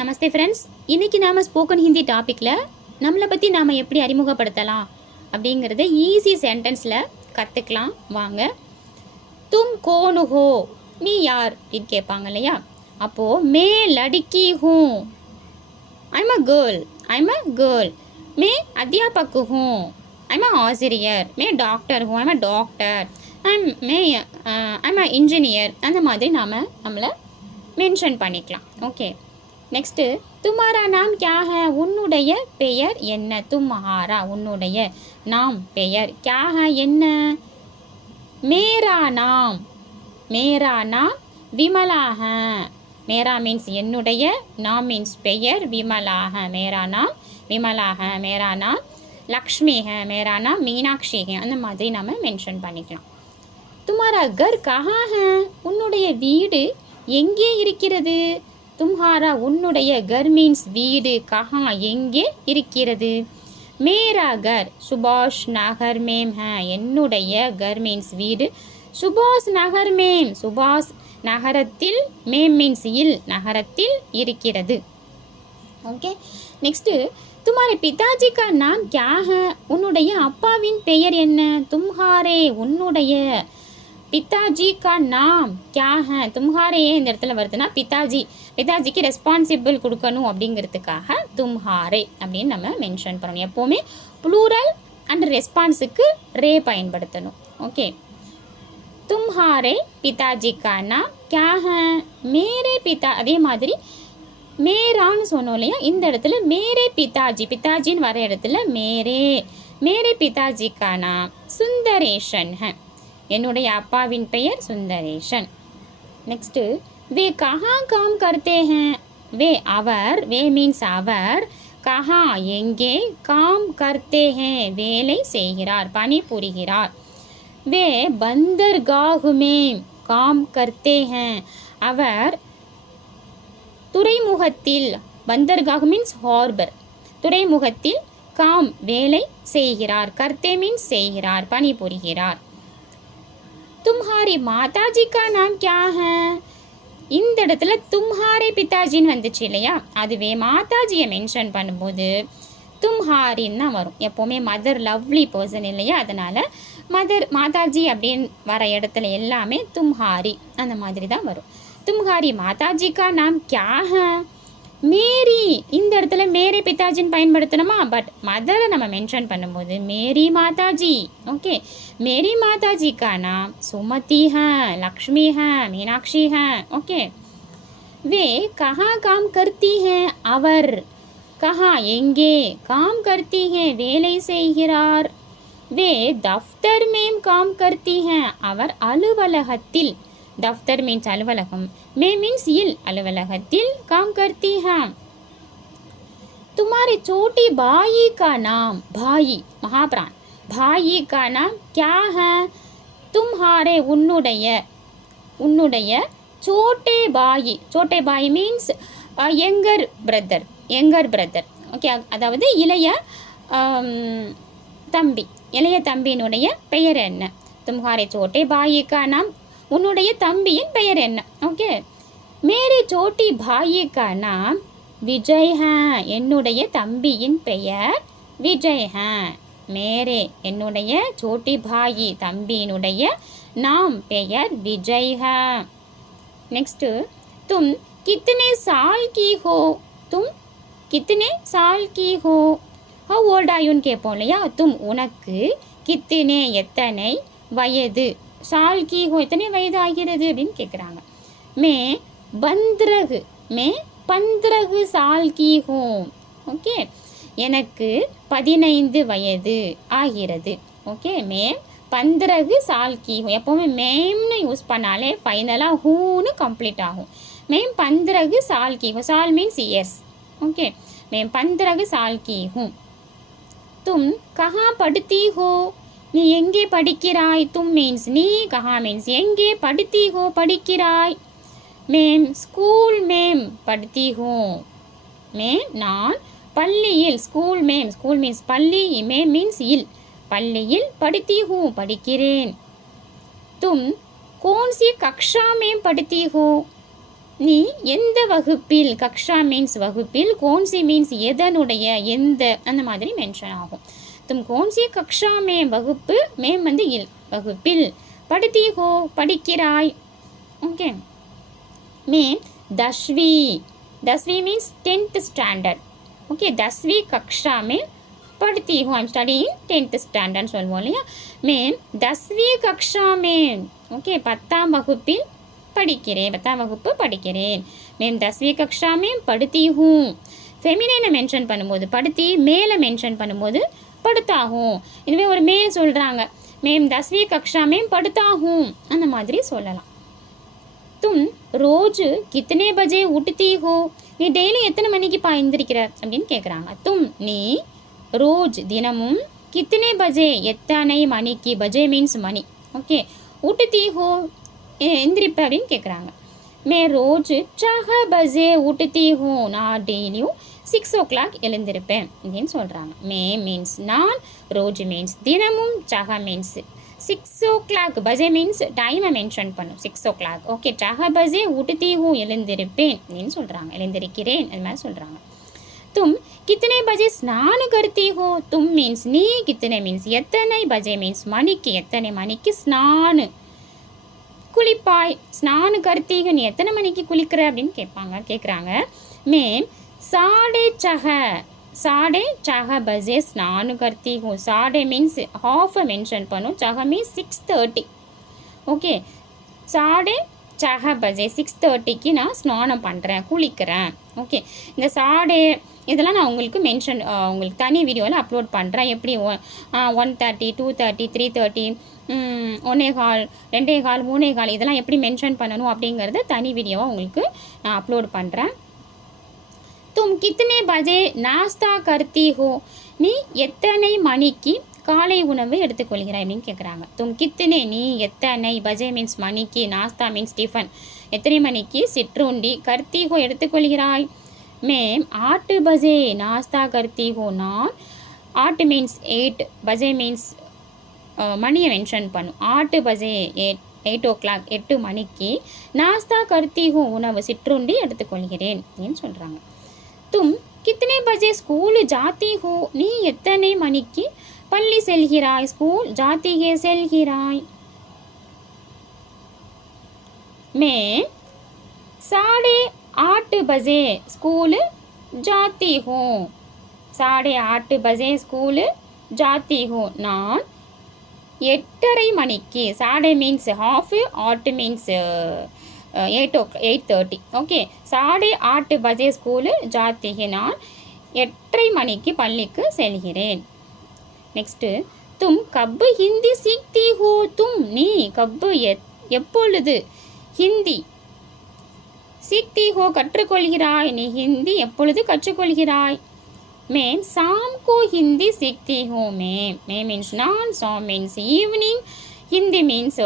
நமஸ்தே friends. இன்றைக்கி நாம் spoken Hindi டாப்பிக்கில் நம்மளை பற்றி நாம் எப்படி அறிமுகப்படுத்தலாம் அப்படிங்கிறத ஈஸி சென்டென்ஸில் கற்றுக்கலாம் வாங்க. தும் கோனு ஹோ, நீ யார் அப்படின்னு கேட்பாங்க இல்லையா. அப்போது மே லடுக்கி ஹூ, ஐம் அ கேர்ள். மே அத்தியாபக்கு ஹூ, ஐம் அ ஆசிரியர். மே டாக்டர் ஹூ, I'm a doctor. I'm a engineer. அந்த மாதிரி நாம் நம்மளை மென்ஷன் பண்ணிக்கலாம். ஓகே, நெக்ஸ்ட்டு துமாரா நாம் கியா ஹை, உன்னுடைய பெயர் என்ன. தும்ஹாரா உன்னுடைய, நாம் பெயர், கியா ஹை என்ன. மேரா நாம் விமலா ஹை. மேரா மீன்ஸ் என்னுடைய, நாம் மீன்ஸ் பெயர், விமலா ஹை மேரா நாம் விமலா ஹை. மேரா நாம் லக்ஷ்மி ஹை, மேரா நாம் மீனாட்சி ஹை. அந்த மாதிரி நம்ம மென்ஷன் பண்ணிக்கலாம். துமாரா கர் கஹா ஹை, உன்னுடைய வீடு எங்கே இருக்கிறது. தும்ஹாரா உன்னுடைய, கர் மீன்ஸ் வீடு, கஹா எங்கே இருக்கிறது. மேரா கர் சுபாஷ் நகர் மேம் ஹை, என்னுடைய, கர் மீன்ஸ் வீடு, சுபாஷ் நகர் மேம், சுபாஷ் நகரத்தில், மேம் மீன்ஸ் இல், நகரத்தில் இருக்கிறது. ஓகே, நெக்ஸ்ட்டு துமாரே பிதாஜி கா நாம் கியா ஹை, உன்னுடைய அப்பாவின் பெயர் என்ன. தும்ஹாரே உன்னுடைய, பிதாஜி கா நாம் கியா ஹை. தும்ஹாரே இந்த இடத்துல வருதுன்னா பிதாஜிக்கு ரெஸ்பான்சிபிள் கொடுக்கணும் அப்படிங்கிறதுக்காக தும்ஹாரே அப்படின்னு நம்ம மென்ஷன் பண்ணணும். எப்போவுமே ப்ளூரல் அண்ட் ரெஸ்பான்ஸுக்கு ரே பயன்படுத்தணும். ஓகே, தும்ஹாரே பிதாஜி கா நாம் கியா ஹை. மேரே பிதா, அதே மாதிரி மேரான்னு சொன்னோம் இல்லையா, இந்த இடத்துல மேரே பிதாஜின்னு வர இடத்துல மேரே பிதாஜி கா நாம் சுந்தரேஷன் ஹை, என்னுடைய அப்பாவின் பெயர் சுந்தரேஷன். நெக்ஸ்ட்டு வே கஹா காம் கர்த்தே ஹேன். வே மீன்ஸ் அவர், கஹா எங்கே, காம் கர்த்தே ஹேன் வேலை செய்கிறார், பணி புரிகிறார். வே பந்தர்காஹ் மேம் காம் கர்த்தே ஹேன், அவர் துறைமுகத்தில், பந்தர்காஹ் மீன்ஸ் ஹார்பர், துறைமுகத்தில், காம் வேலை செய்கிறார், கர்த்தே மீன்ஸ் செய்கிறார், பணி புரிகிறார். தும்ஹாரி மாதாஜி கா நாம் கியா ஹை. இந்த இடத்துல தும்ஹாரே பிதாஜின்னு வந்துச்சு இல்லையா, அதுவே மாதாஜியை மென்ஷன் பண்ணும்போது தும்ஹாரின்னு தான் வரும். எப்போவுமே மதர் லவ்லி பர்சன் இல்லையா, அதனால் மாதாஜி அப்படின்னு வர இடத்துல எல்லாமே தும்ஹாரி அந்த மாதிரி தான் வரும். தும்ஹாரி மாதாஜி கா நாம் கியா ஹை. மேரி, இந்த இடத்துல மேரே பிதாஜின்னு பயன்படுத்தணுமா, பட் மதரை நம்ம மென்ஷன் பண்ணும்போது மேரி மாதாஜி. ஓகே, மேரி மாதாஜி கா நாம் சுமதி ஹை, லக்ஷ்மி ஹை, மீனாட்சி ஹை. ஓகே, வே கஹா காம் கர்த்தி ஹை, அவர், கஹா எங்கே, காம் கர்த்தி ஹை வேலை செய்கிறார். வே தஃப்தர் மேம் காம் கர்த்தி ஹை, அவர் அலுவலகத்தில், दफ्तर मीन्स अलवलगम, मे मीन्स इल, अलवलगतिल काम करती हैं. तुम्हारे छोटी भाई का नाम, भाई महाप्राण, भाई का नाम क्या है. तुम्हारे उन्नुடைய छोटे भाई मीन्स यंगर ब्रदर. ஓகே, அதாவது இளைய தம்பியினுடைய பெயர் என்ன. तुम्हारे छोटे भाई का नाम, உன்னுடைய தம்பியின் பெயர் என்ன. ஓகே, மேரே சோட்டி பாயி கா நாம் விஜய் ஹை, என்னுடைய தம்பியின் பெயர் விஜய் ஹை. மேரே என்னுடைய, சோட்டி பாயி தம்பியினுடைய, நாம் பெயர் விஜய் ஹை. நெக்ஸ்ட்டு தும் கித்தனே சால் கி ஹோ. தும் கித்தனே சால் கி ஹோ, ஹவ் ஓல்ட் ஆர் யூன்னு கேட்போம் இல்லையா. தும் உனக்கு, கித்தனே எத்தனை, வயது, சால் கி ஹோ எத்தனை வயது ஆகிறது அப்படின்னு கேட்குறாங்க. மே 15 சால் கி ஹோ. ஓகே, எனக்கு 15 வயது ஆகிறது. ஓகே, மே 15 சால் கி ஹோ. எப்போவுமே மேம்னு யூஸ் பண்ணாலே ஃபைனலாக ஹூன்னு கம்ப்ளீட் ஆகும். மேம் 15 சால் கி ஹோ, சால் மீன்ஸ் இயர்ஸ். ஓகே, மேம் 15 சால் கி ஹூ. தும் கஹா படுத்தி ஹோ, நீ எங்கே படிக்கிறாய். தும் மீன்ஸ் நீ, கஹா மீன்ஸ் எங்கே, படுத்தி ஹோ படிக்கிறாய். மேம் ஸ்கூல் மேம் படுத்தி ஹோ. மேம் நான் பள்ளியில், ஸ்கூல் மீன்ஸ் பள்ளி, மேம் மீன்ஸ் இல், பள்ளியில், படுத்தி ஹூ படிக்கிறேன். தும் கோன்சி கக்ஷா மேம் படுத்தி ஹோ. நீ எந்த வகுப்பில், கக்ஷா மீன்ஸ் வகுப்பில், கோன்சி மீன்ஸ் எதனுடைய, எந்த, அந்த மாதிரி மென்ஷன் ஆகும். தும் கோன்சி கக்ஷா மே, வகுப்பு, மேம் வந்து இல், வகுப்பில், படுத்தி ஹோ, படிக்கிறாய். ஓகே. மேம் தஸ்வி, தஸ்வி மீன்ஸ் 10th ஸ்டாண்டர்ட். ஓகே, தஸ்வி கக்ஷா மே पढ़ती हूँ, I am studying 10th standard சொல்லுவோம் இல்லையா. மேம் தஸ்வி கக்ஷா மேம், ஓகே, 10ஆம் வகுப்பில் படிக்கிறேன், 10ஆம் வகுப்பு படிக்கிறேன். மேம் தஸ்வி கக்ஷா மேம் படுத்தி ஹூ. ஃபெமினைனை மென்ஷன் பண்ணும்போது படுத்தி, மேலே மென்ஷன் பண்ணும்போது படுத்தாகும். இதுவே ஒரு மேல் சொல்கிறாங்க, மேம் தஸ்வி கக்ஷா மேம் படுத்தாகும், அந்த மாதிரி சொல்லலாம். தும் ரோஜு கித்தனை பஜே உட்டுத்தி ஹோ, நீ டெய்லி எத்தனை மணிக்கு எந்திரிக்கிற அப்படின்னு கேட்குறாங்க. தும் நீ ரோஜ் தினமும், கித்தனை பஜே எத்தனை மணிக்கு, பஜே மீன்ஸ் மணி. ஓகே, ஊட்டுத்தி ஹோ எந்திரிப்ப அப்படின்னு கேட்குறாங்க. மே ரோஜ் சஹ பஜே ஊட்டுத்தி ஹோ, நான் டெய்லியும் 6 o'clock எழுந்திருப்பேன் அப்படின்னு சொல்கிறாங்க. மே மீன்ஸ் நான், ரோஜ் மீன்ஸ் தினமும், சஹ மீன்ஸ் 6 o'clock, பஜே மீன்ஸ் டைமை மென்ஷன் பண்ணும், 6 o'clock. ஓகே, சஹ பஜே ஊட்டுத்தி ஹூ எழுந்திருப்பேன் அப்படின்னு சொல்கிறாங்க, எழுந்திருக்கிறேன் அது மாதிரி சொல்கிறாங்க. तुम कितने बजे स्नान करती हो, तुम मीन्स நீ, कितने मीन्स எத்தனை, பஜே மீன்ஸ் மணிக்கு, எத்தனை மணிக்கு, ஸ்நானு குளிப்பாய், ஸ்நானு கர்த்தீக நீ எத்தனை மணிக்கு குளிக்கிற அப்படின்னு கேட்குறாங்க. மேம் சாடே சஹ, சாடே சஹ பஜே ஸ்நானு கர்த்தி ஹூ. சாடே மீன்ஸ் ஹாஃபை மென்ஷன் பண்ணும், சஹ மீன்ஸ் 6:30. ஓகே, சாடே சஹ பஜே 6:30க்கு நான் ஸ்நானம் பண்ணுறேன், குளிக்கிறேன். ஓகே, இந்த சாடே இதெல்லாம் நான் உங்களுக்கு உங்களுக்கு தனி வீடியோவில் அப்லோட் பண்ணுறேன். எப்படி 1:30, 2:30, 3:30, 1:15, 2:15, 3:15 இதெல்லாம் எப்படி மென்ஷன் பண்ணணும் அப்படிங்கிறத தனி வீடியோவாக உங்களுக்கு நான் அப்லோட் பண்ணுறேன். தும் கித்தனை பஜே நாஸ்தா கர்த்தி ஹோ, நீ எத்தனை மணிக்கு காலை உணவு எடுத்துக்கொள்கிறாய் அப்படின்னு கேட்குறாங்க. தும் கித்தனை நீ, எத்தனை, பஜே மீன்ஸ் மணிக்கு, நாஸ்தா மீன்ஸ் டிஃபன், எத்தனை மணிக்கு சிற்றுண்டி, கர்த்தி ஹோ எடுத்துக்கொள்கிறாய். மேம் 8 பஜே நாஸ்தா கர்த்தி ஹோ, நான் 8 மீன்ஸ் 8, பஜே மீன்ஸ் மணியை மென்ஷன் பண்ணும், 8 பஜே 8 o'clock 8 மணிக்கு, நாஸ்தா கர்த்தி ஹோ உணவு சிற்றுண்டி எடுத்துக்கொள்கிறேன் அப்படின்னு சொல்கிறாங்க. தும் கித்தனை பஜே ஸ்கூல் ஜாத்தி ஹோ, நீ எத்தனை மணிக்கு பள்ளி செல்கிறாய், ஸ்கூல் ஜாத்தி ஹே செல்கிறாய். மே 8:30 बजे स्कूल जाती हूँ, 8:30 बजे स्कूल जाती हूँ, நான் 8:30 மணிக்கு, சாடே மீன்ஸ் ஹாஃப், 8 மீன்ஸ் 8:30. ஓகே, 8:30 பஜே ஸ்கூலு ஜாத்தி ஹே, நான் 8:30 மணிக்கு பள்ளிக்கு செல்கிறேன். நெக்ஸ்ட்டு, தும் கப்பு ஹிந்தி சீக்தி ஹோ, தும் நீ, கப்பு எப்பொழுது, ஹிந்தி சீக்தி ஹோ கற்றுக்கொள்கிறாய், நீ ஹிந்தி எப்பொழுது கற்றுக்கொள்கிறாய். மேம் சாம் கோ ஹிந்தி சீக்தி ஹோ, மே மீன்ஸ் நான், சாம் means evening, Hindi means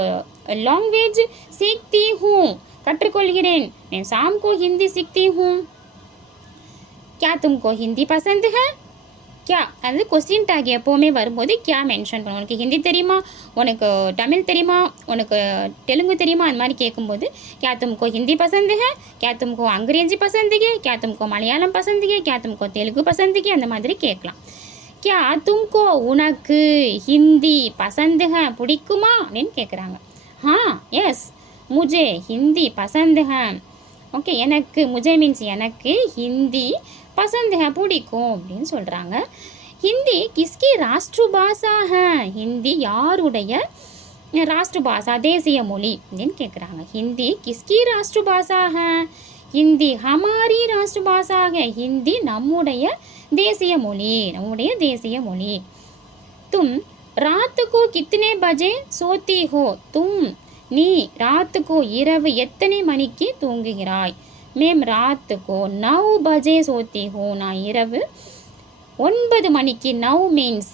language, சீக்தி ஹூ கற்றுக்கொள்கிறேன். मैं शाम को हिंदी सीखती हूँ. क्या तुमको हिंदी पसंद है? क्या அது கொஸ்டின் டேக் எப்போவுமே வரும்போது क्या மென்ஷன் பண்ணுவோம். உனக்கு ஹிந்தி தெரியுமா, உனக்கு தமிழ் தெரியுமா, உனக்கு தெலுங்கு தெரியுமா, அந்த மாதிரி கேட்கும்போது क्या तुमको हिंदी पसंद है, क्या तुमको अंग्रेजी पसंद है, क्या तुमको मलयालम पसंद है, क्या तुमको तेलुगु पसंद है, அந்த மாதிரி கேட்கலாம். क्या तुमको உனக்கு ஹிந்தி பசந்த் है பிடிக்குமா அப்படின்னு கேட்குறாங்க. हाँ எஸ் मुझे हिंदी पसंद है. ஓகே, எனக்கு मुझे மீன்ஸ் எனக்கு ஹிந்தி பசந்த் है பிடிக்கும் அப்படின்னு சொல்கிறாங்க. ஹிந்தி கிஸ்கி ராஷ்ட்ர பாஷா ஹே, ஹிந்தி யாருடைய ராஷ்ட்ர பாஷா தேசிய மொழி அப்படின்னு கேட்குறாங்க. ஹிந்தி கிஸ்கி ராஷ்ட்ர பாஷா ஹே, ஹிந்தி ஹமாரி ராஷ்ட்ர பாஷா ஹே, ஹிந்தி நம்முடைய தேசிய மொழி, நம்முடைய தேசிய மொழி. தும் ராத்துக்கு கித்தனை பஜே சோத்தி ஹோ, தும் நீ ராத்துக்கு இரவு எத்தனை மணிக்கு தூங்குகிறாய். மேம் ராத்துக்கு 9 பஜே சோத்தி ஹோ, நான் இரவு 9 மணிக்கு, 9 மீன்ஸ்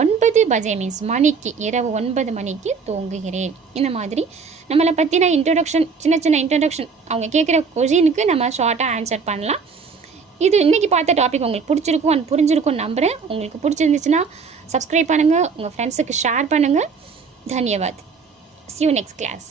9 பஜே மீன்ஸ் மணிக்கு, இரவு 9 மணிக்கு தூங்குகிறேன். இந்த மாதிரி நம்மளை பற்றின இன்ட்ரொடக்ஷன், சின்ன சின்ன இன்ட்ரொடக்ஷன், அவங்க கேட்குற கொஷினுக்கு நம்ம ஷார்ட்டாக ஆன்சர் பண்ணலாம். இது இன்றைக்கி பார்த்த டாபிக் உங்களுக்கு பிடிச்சிருக்கும் அண்ட் புரிஞ்சிருக்கும்னு நம்புகிறேன். உங்களுக்கு பிடிச்சிருந்துச்சுன்னா சப்ஸ்கிரைப் பண்ணுங்கள், உங்கள் ஃப்ரெண்ட்ஸுக்கு ஷேர் பண்ணுங்கள். தன்யவாத். See you next class.